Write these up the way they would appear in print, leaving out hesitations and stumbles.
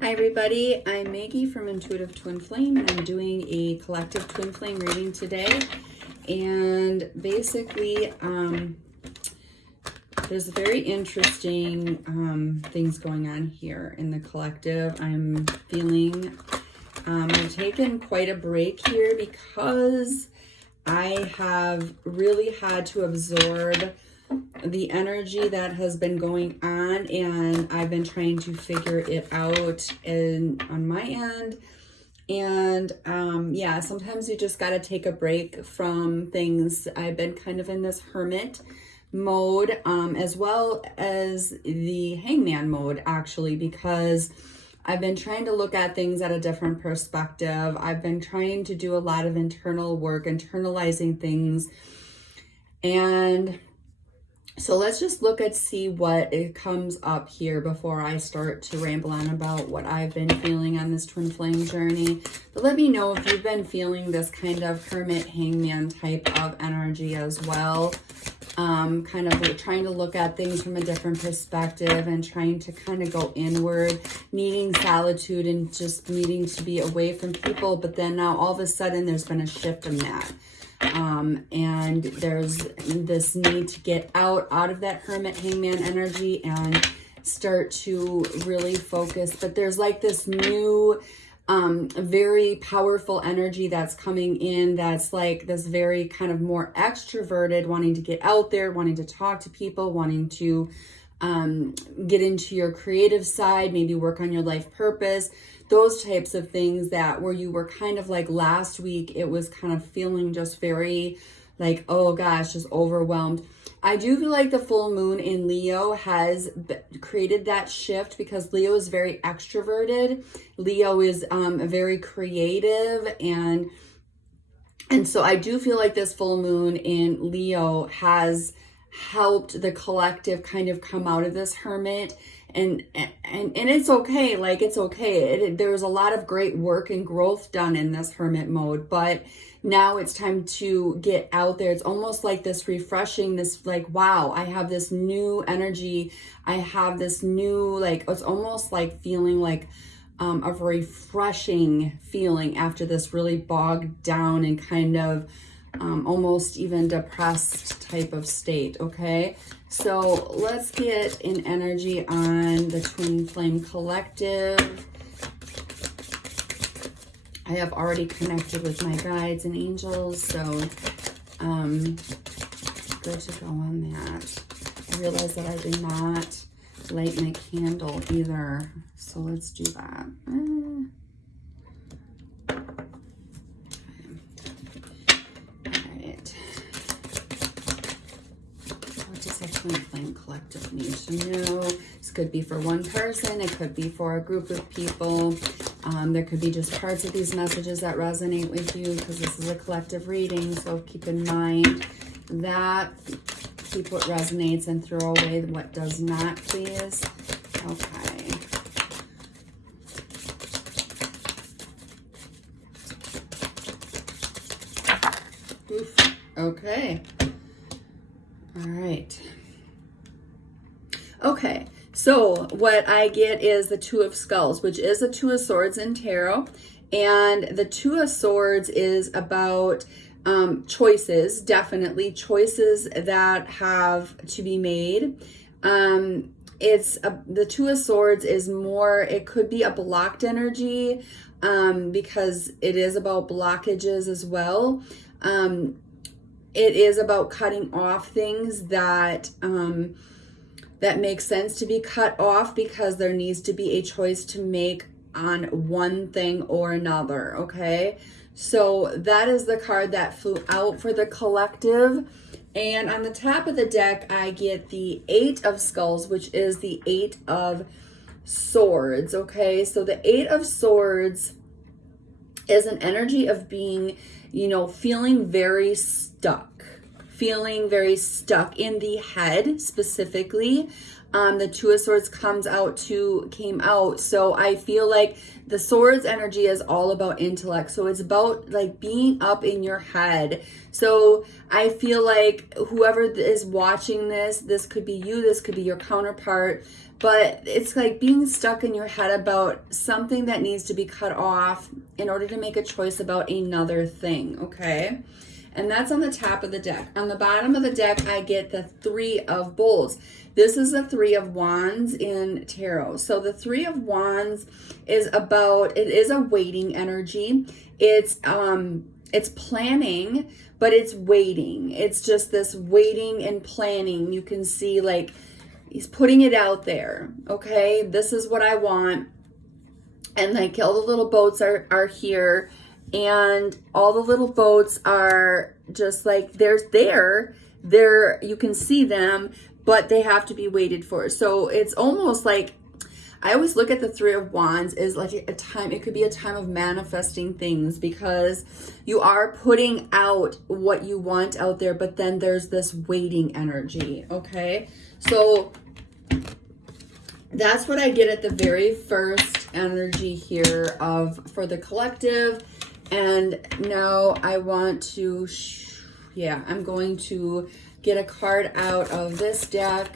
Hi everybody, I'm Maggie from Intuitive Twinflame, and I'm doing a collective twin flame reading today. And basically, there's very interesting things going on here in the collective. I'm feeling I've taken quite a break here because I have really had to absorb the energy that has been going on, and I've been trying to figure it out on my end. And yeah, sometimes you just got to take a break from things. I've been kind of in this hermit mode, as well as the hangman mode, actually, because I've been trying to look at things at a different perspective. I've been trying to do a lot of internal work, internalizing things. And so let's just look and see what it comes up here before I start to ramble on about what I've been feeling on this twin flame journey. But let me know if you've been feeling this kind of hermit hangman type of energy as well. Kind of trying to look at things from a different perspective and trying to kind of go inward, needing solitude and just needing to be away from people. But then now all of a sudden there's been a shift in that. And there's this need to get out of that hermit hangman energy and start to really focus. But there's like this new, very powerful energy that's coming in, that's like this very kind of more extroverted, wanting to get out there, wanting to talk to people, wanting to get into your creative side, maybe work on your life purpose, those types of things. That where you were kind of like last week, it was kind of feeling just very like, oh gosh, just overwhelmed. I do feel like the full moon in Leo has created that shift, because Leo is very extroverted. Leo is very creative, and so I do feel like this full moon in Leo has helped the collective kind of come out of this hermit. And it's okay. Like, it's okay. There's a lot of great work and growth done in this hermit mode, but now it's time to get out there. It's almost like this refreshing, this like, wow, I have this new energy. I have this new, like, it's almost like feeling like a refreshing feeling after this really bogged down and kind of almost even depressed type of state. Okay, so let's get an energy on the Twin Flame Collective. I have already connected with my guides and angels, so good to go on that. I realize that I did not light my candle either, so let's do that. Twin Flame Collective needs to know. This could be for one person. It could be for a group of people. There could be just parts of these messages that resonate with you, because this is a collective reading. So keep in mind that. Keep what resonates and throw away what does not, please. Okay. Oof. Okay. All right. Okay, so what I get is the Two of Skulls, which is a Two of Swords in tarot. And the Two of Swords is about choices, definitely choices that have to be made. The Two of Swords is more, it could be a blocked energy, because it is about blockages as well. It is about cutting off things that that makes sense to be cut off, because there needs to be a choice to make on one thing or another. Okay, so that is the card that flew out for the collective. And on the top of the deck, I get the Eight of Skulls, which is the Eight of Swords. Okay, so the Eight of Swords is an energy of being, feeling very stuck in the head specifically. The Two of Swords came out. So I feel like the Swords energy is all about intellect. So it's about like being up in your head. So I feel like whoever is watching this could be you, this could be your counterpart, but it's like being stuck in your head about something that needs to be cut off in order to make a choice about another thing, okay? And that's on the top of the deck. On the bottom of the deck, I get the Three of Bowls. This is the Three of Wands in tarot. So the Three of Wands is about, it is a waiting energy. It's planning, but it's waiting. It's just this waiting and planning. You can see like he's putting it out there. Okay, this is what I want. And like all the little boats are here. And all the little boats are just like, they're you can see them, but they have to be waited for. So it's almost like, I always look at the Three of Wands as like a time, it could be a time of manifesting things because you are putting out what you want out there, but then there's this waiting energy, okay? So that's what I get at the very first energy here for the collective. And now I want to, I'm going to get a card out of this deck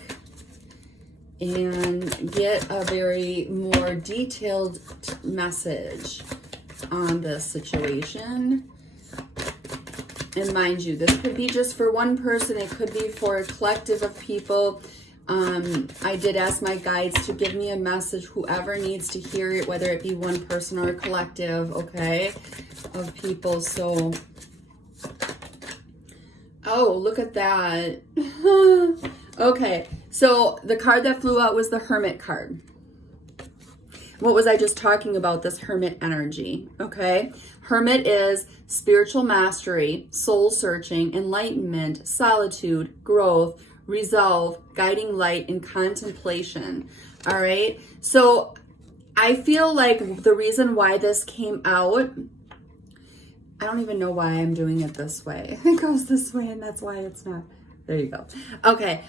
and get a very more detailed message on this situation. And mind you, this could be just for one person. It could be for a collective of people. I did ask my guides to give me a message, whoever needs to hear it, whether it be one person or a collective, okay, of people. So, oh, look at that. Okay, so the card that flew out was the Hermit card. What was I just talking about? This Hermit energy, okay? Hermit is spiritual mastery, soul searching, enlightenment, solitude, growth, resolve, guiding light, and contemplation. All right. So I feel like the reason why this came out, I don't even know why I'm doing it this way. It goes this way and that's why it's not. There you go. Okay.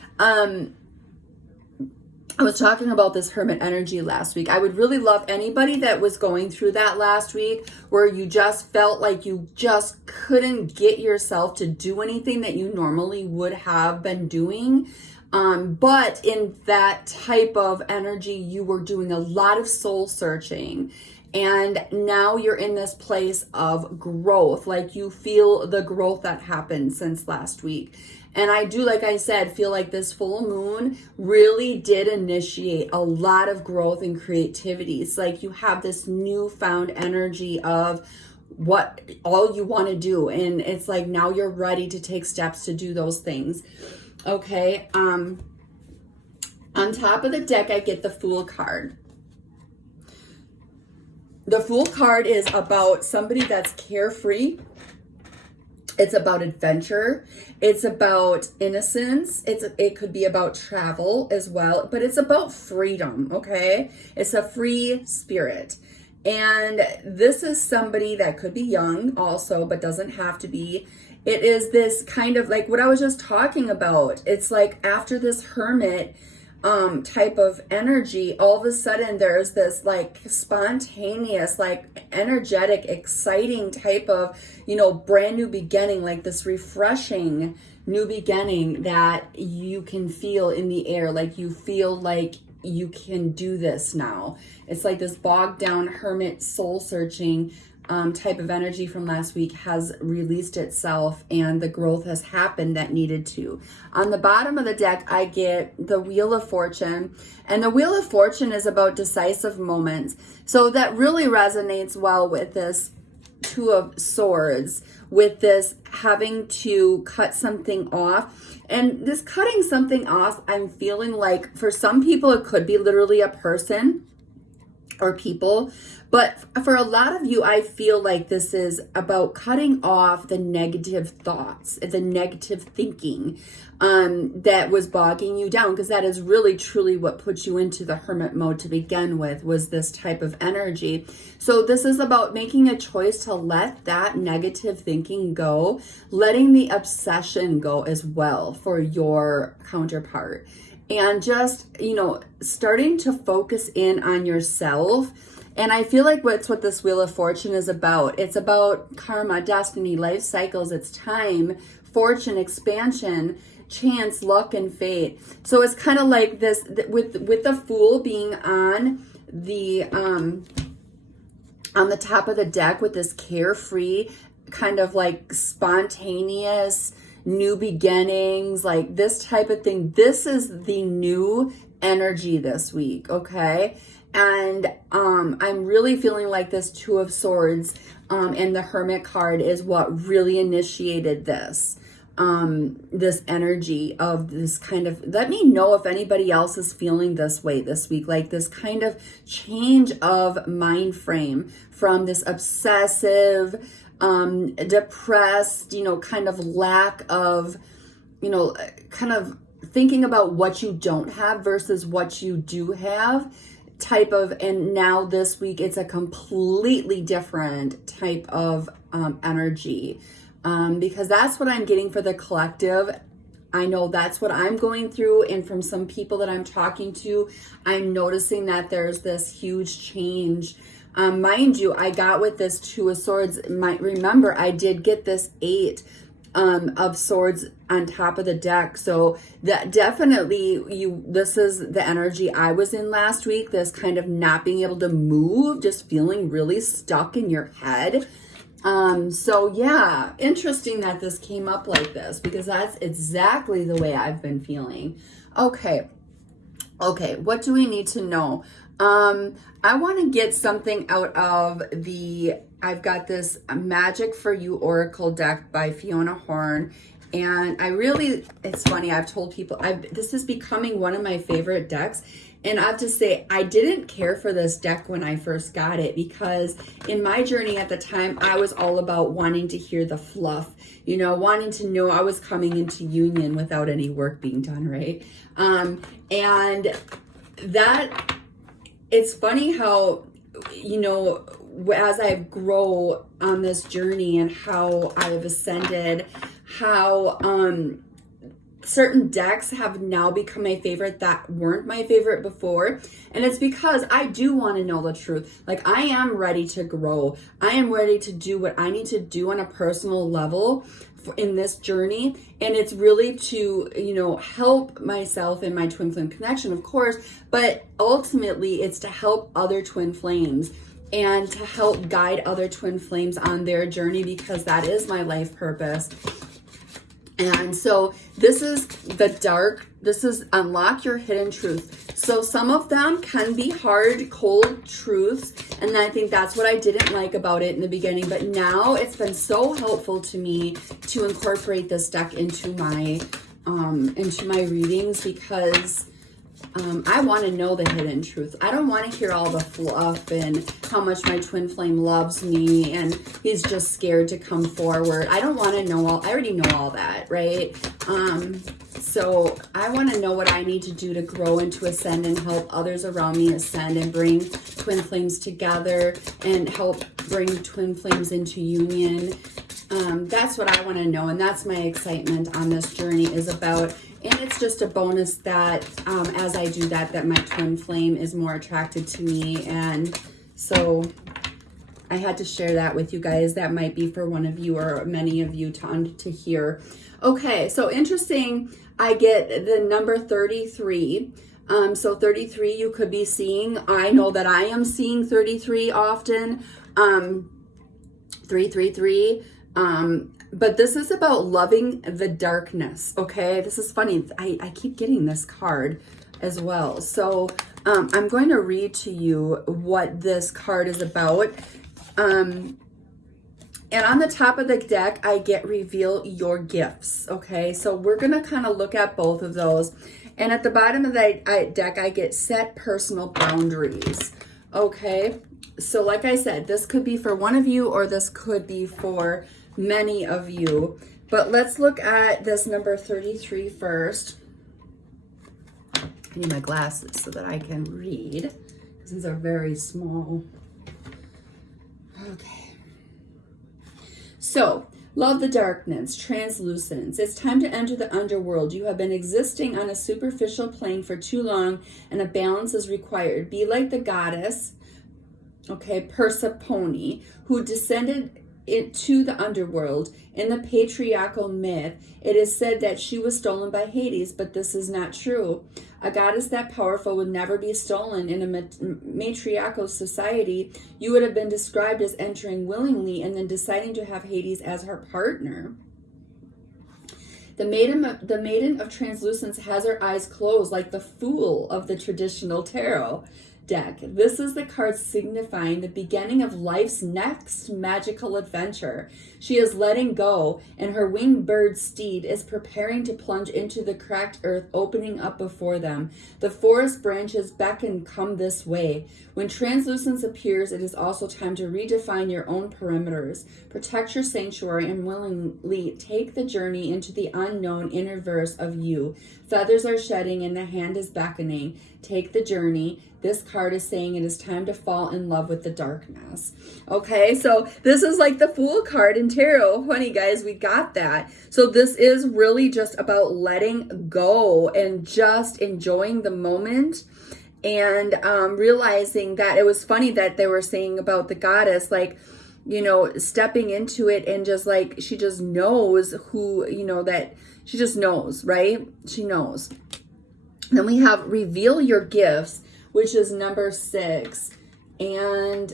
I was talking about this Hermit energy last week. I would really love anybody that was going through that last week where you just felt like you just couldn't get yourself to do anything that you normally would have been doing. But in that type of energy, you were doing a lot of soul searching. And now you're in this place of growth. Like you feel the growth that happened since last week. And I do, like I said, feel like this full moon really did initiate a lot of growth and creativity. It's like you have this newfound energy of what all you want to do. And it's like now you're ready to take steps to do those things. Okay. On top of the deck, I get the Fool card. The Fool card is about somebody that's carefree. It's about adventure. It's about innocence. It could be about travel as well, but it's about freedom, okay? It's a free spirit. And this is somebody that could be young also, but doesn't have to be. It is this kind of like what I was just talking about. It's like after this Hermit type of energy, all of a sudden there's this like spontaneous, like energetic, exciting type of, brand new beginning, like this refreshing new beginning that you can feel in the air. Like you feel like you can do this now. It's like this bogged down Hermit soul searching type of energy from last week has released itself and the growth has happened that needed to. On the bottom of the deck, I get the Wheel of Fortune, and the Wheel of Fortune is about decisive moments. So that really resonates well with this Two of Swords, with this having to cut something off. And this cutting something off, I'm feeling like for some people, it could be literally a person or people. But for a lot of you, I feel like this is about cutting off the negative thoughts, the negative thinking that was bogging you down, because that is really truly what put you into the Hermit mode to begin with, was this type of energy. So this is about making a choice to let that negative thinking go, letting the obsession go as well for your counterpart. and just, you know, starting to focus in on yourself. And I feel like that's what this Wheel of Fortune is about. It's about karma, destiny, life cycles, it's time, fortune, expansion, chance, luck, and fate. So it's kind of like this with the Fool being on the top of the deck with this carefree, kind of like spontaneous, new beginnings, like this type of thing. This is the new energy this week, okay? And I'm really feeling like this Two of Swords and the Hermit card is what really initiated this. This energy of this kind of, let me know if anybody else is feeling this way this week, like this kind of change of mind frame from this obsessive, depressed, you know, kind of lack of, you know, kind of thinking about what you don't have versus what you do have type of, and now this week it's a completely different type of energy. Because that's what I'm getting for the collective. I know that's what I'm going through, and from some people that I'm talking to, I'm noticing that there's this huge change. Mind you, I got with this Two of Swords, remember I did get this 8 of Swords on top of the deck, so that definitely this is the energy I was in last week, this kind of not being able to move, just feeling really stuck in your head. So yeah, interesting that this came up like this, because that's exactly the way I've been feeling. Okay, what do we need to know? I want to get something out of I've got this Magic for You Oracle deck by Fiona Horn. And it's funny, I've told people, this is becoming one of my favorite decks. And I have to say, I didn't care for this deck when I first got it, because in my journey at the time, I was all about wanting to hear the fluff, you know, wanting to know I was coming into union without any work being done, right? And that, it's funny how, you know, as I grow on this journey and how I've ascended, how certain decks have now become my favorite that weren't my favorite before. And it's because I do want to know the truth. Like, I am ready to grow. I am ready to do what I need to do on a personal level in this journey. And it's really to, you know, help myself in my twin flame connection, of course, but ultimately it's to help other twin flames and to help guide other twin flames on their journey, because that is my life purpose. And so this is this is Unlock Your Hidden Truth. So some of them can be hard, cold truths. And I think that's what I didn't like about it in the beginning. But now it's been so helpful to me to incorporate this deck into my readings, because I want to know the hidden truth. I don't want to hear all the fluff and how much my twin flame loves me and he's just scared to come forward. I don't want to know I already know all that, right? So I want to know what I need to do to grow and to ascend and help others around me ascend and bring twin flames together and help bring twin flames into union. That's what I want to know, and that's my excitement on this journey is about. And it's just a bonus that as I do that my twin flame is more attracted to me. And so I had to share that with you guys. That might be for one of you or many of you to hear. Okay, so interesting. I get the number 33. So 33 you could be seeing. I know that I am seeing 33 often. 333. But this is about loving the darkness, okay? This is funny. I keep getting this card as well. So I'm going to read to you what this card is about. And on the top of the deck, I get Reveal Your Gifts, okay? So we're going to kind of look at both of those. And at the bottom of the deck, I get Set Personal Boundaries, okay? So like I said, this could be for one of you or this could be for many of you. But let's look at this number 33 first. I need my glasses so that I can read, because these are very small. Okay. So Love the darkness, translucence. It's time to enter the underworld. You have been existing on a superficial plane for too long, and a balance is required. Be like the goddess, okay, Persephone, who descended to the underworld. In the patriarchal myth, it is said that she was stolen by Hades, but this is not true. A goddess that powerful would never be stolen. In a matriarchal society, you would have been described as entering willingly and then deciding to have Hades as her partner. The maiden of translucence has her eyes closed like the fool of the traditional tarot deck. This is the card signifying the beginning of life's next magical adventure. She is letting go, and her winged bird steed is preparing to plunge into the cracked earth opening up before them. The forest branches beckon, come this way. When translucence appears, it is also time to redefine your own perimeters. Protect your sanctuary and willingly take the journey into the unknown inner verse of you. Feathers are shedding and the hand is beckoning. Take the journey. This card is saying it is time to fall in love with the darkness. Okay, so this is like the Fool card in tarot. Funny, guys, we got that. So this is really just about letting go and just enjoying the moment, and realizing that it was funny that they were saying about the goddess, like, you know, stepping into it and just like, she just knows who, you know, that she just knows, right? She knows. Then we have reveal your gifts, which is number 6. And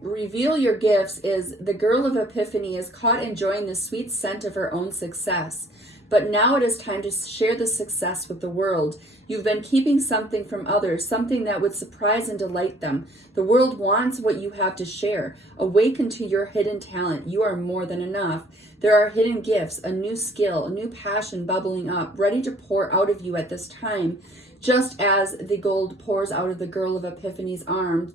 reveal your gifts is the girl of Epiphany is caught enjoying the sweet scent of her own success. But now it is time to share the success with the world. You've been keeping something from others, something that would surprise and delight them. The world wants what you have to share. Awaken to your hidden talent. You are more than enough. There are hidden gifts, a new skill, a new passion bubbling up, ready to pour out of you at this time, just as the gold pours out of the girl of Epiphany's arms.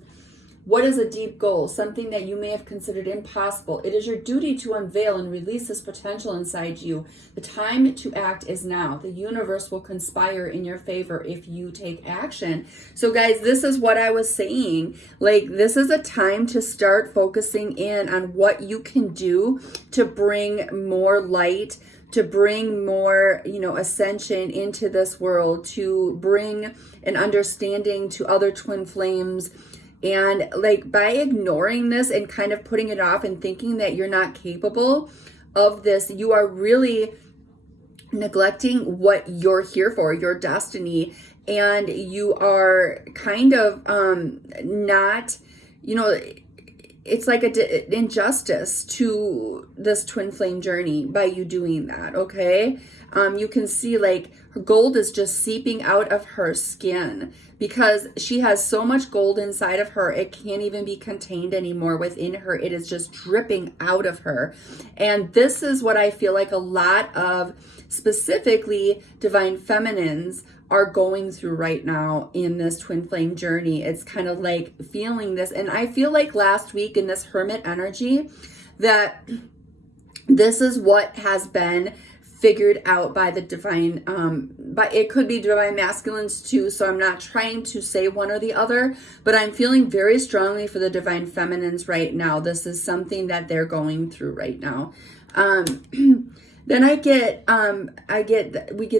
What is a deep goal? Something that you may have considered impossible. It is your duty to unveil and release this potential inside you. The time to act is now. The universe will conspire in your favor if you take action. So guys, this is what I was saying. Like, this is a time to start focusing in on what you can do to bring more light, to bring more, you know, ascension into this world, to bring an understanding to other twin flames. And like, by ignoring this and kind of putting it off and thinking that you're not capable of this, you are really neglecting what you're here for, your destiny. And you are kind of not, you know, it's like an injustice to this twin flame journey by you doing that, okay? You can see like her gold is just seeping out of her skin because she has so much gold inside of her. It can't even be contained anymore within her. It is just dripping out of her. And this is what I feel like a lot of specifically divine feminines are going through right now in this twin flame journey. It's kind of like feeling this. And I feel like last week in this hermit energy that this is what has been figured out by the divine, but it could be divine masculines too. So I'm not trying to say one or the other, but I'm feeling very strongly for the divine feminines right now. This is something that they're going through right now. Then we get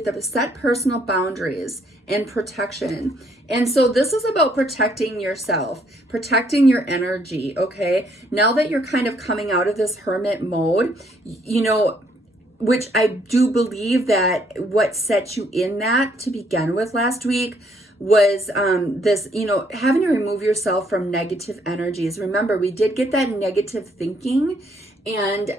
the set personal boundaries and protection. And so this is about protecting yourself, protecting your energy, okay? Now that you're kind of coming out of this hermit mode, you know, which I do believe that what set you in that to begin with last week was this, you know, having to remove yourself from negative energies. Remember, we did get that negative thinking, and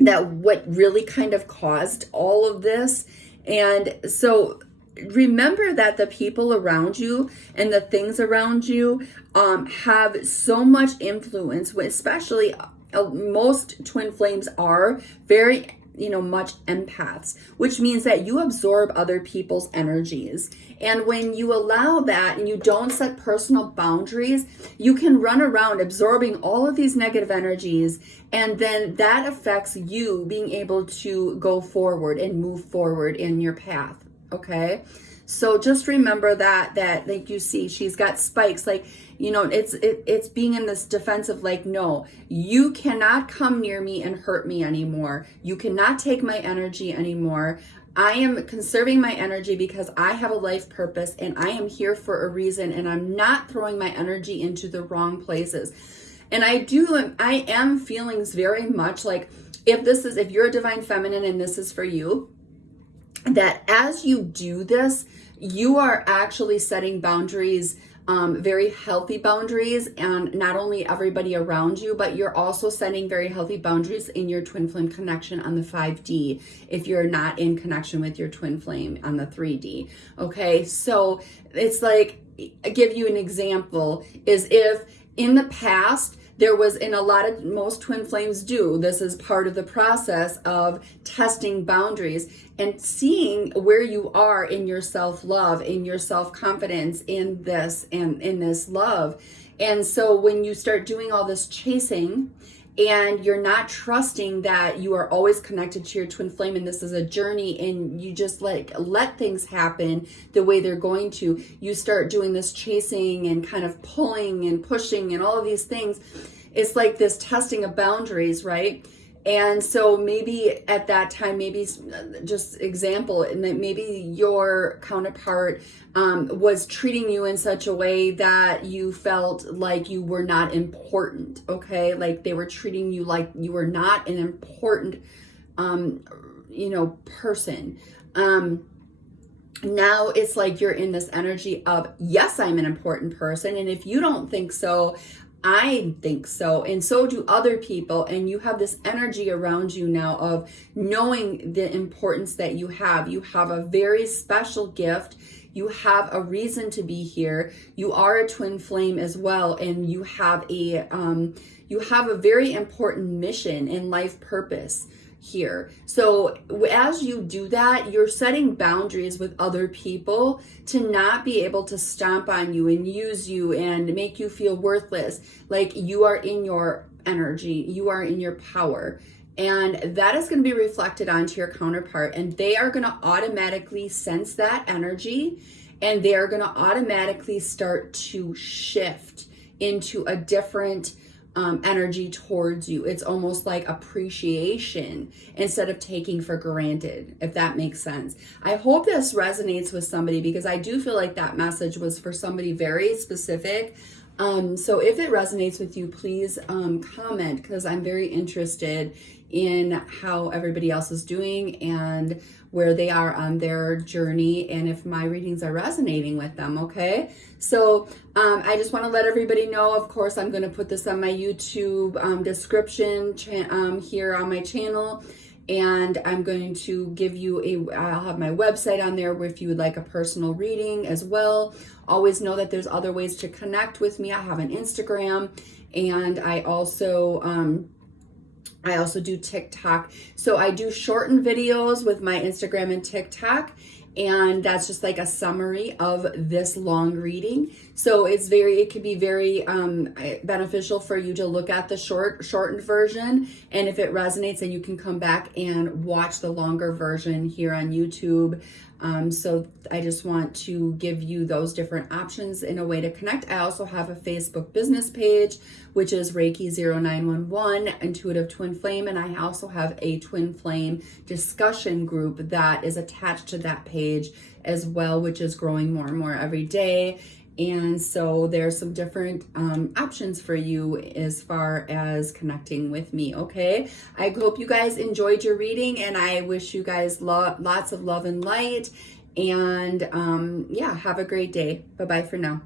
that what really kind of caused all of this. And so remember that the people around you and the things around you have so much influence, especially most twin flames are very, you know, much empaths, which means that you absorb other people's energies. And when you allow that and you don't set personal boundaries, you can run around absorbing all of these negative energies, and then that affects you being able to go forward and move forward in your path, okay? So just remember that like you see, she's got spikes, like, you know, it's being in this defensive, like, no, you cannot come near me and hurt me anymore. You cannot take my energy anymore. I am conserving my energy because I have a life purpose and I am here for a reason, and I'm not throwing my energy into the wrong places. And I am feeling very much like, if you're a divine feminine and this is for you, that as you do this, you are actually setting boundaries, very healthy boundaries, and not only everybody around you, but you're also setting very healthy boundaries in your twin flame connection on the 5D, if you're not in connection with your twin flame on the 3D. Okay, so it's like, I'll give you an example, is if in the past, there was, in most twin flames do, this is part of the process of testing boundaries and seeing where you are in your self-love, in your self-confidence, in this and in this love. And so when you start doing all this chasing and you're not trusting that you are always connected to your twin flame, and this is a journey, and you just let things happen the way they're going to, you start doing this chasing and kind of pulling and pushing and all of these things. It's like this testing of boundaries, right? And so maybe at that time, maybe just example, and that maybe your counterpart was treating you in such a way that you felt like you were not important, okay? Like they were treating you like you were not an important, person. Now it's like you're in this energy of, yes, I'm an important person. And if you don't think so, I think so, and so do other people. And you have this energy around you now of knowing the importance that you have. You have a very special gift. You have a reason to be here. You are a twin flame as well, and you have a very important mission and life purpose here. So as you do that, you're setting boundaries with other people to not be able to stomp on you and use you and make you feel worthless. Like you are in your energy, you are in your power. And that is going to be reflected onto your counterpart, and they are going to automatically sense that energy, and they are going to automatically start to shift into a different energy towards you. It's almost like appreciation instead of taking for granted, if that makes sense. I hope this resonates with somebody, because I do feel like that message was for somebody very specific. So if it resonates with you, please comment, because I'm very interested in how everybody else is doing and where they are on their journey, and if my readings are resonating with them, okay? So I just want to let everybody know, of course, I'm going to put this on my YouTube description here on my channel, and I'm going to give you I'll have my website on there if you would like a personal reading as well. Always know that there's other ways to connect with me. I have an Instagram, and I also do TikTok. So I do shortened videos with my Instagram and TikTok, and that's just like a summary of this long reading. So it could be very beneficial for you to look at the shortened version, and if it resonates, then you can come back and watch the longer version here on YouTube. So I just want to give you those different options in a way to connect. I also have a Facebook business page, which is Reiki 0911 Intuitive Twin Flame. And I also have a Twin Flame discussion group that is attached to that page as well, which is growing more and more every day. And so there's some different options for you as far as connecting with me, okay? I hope you guys enjoyed your reading, and I wish you guys lots of love and light. And yeah, have a great day. Bye-bye for now.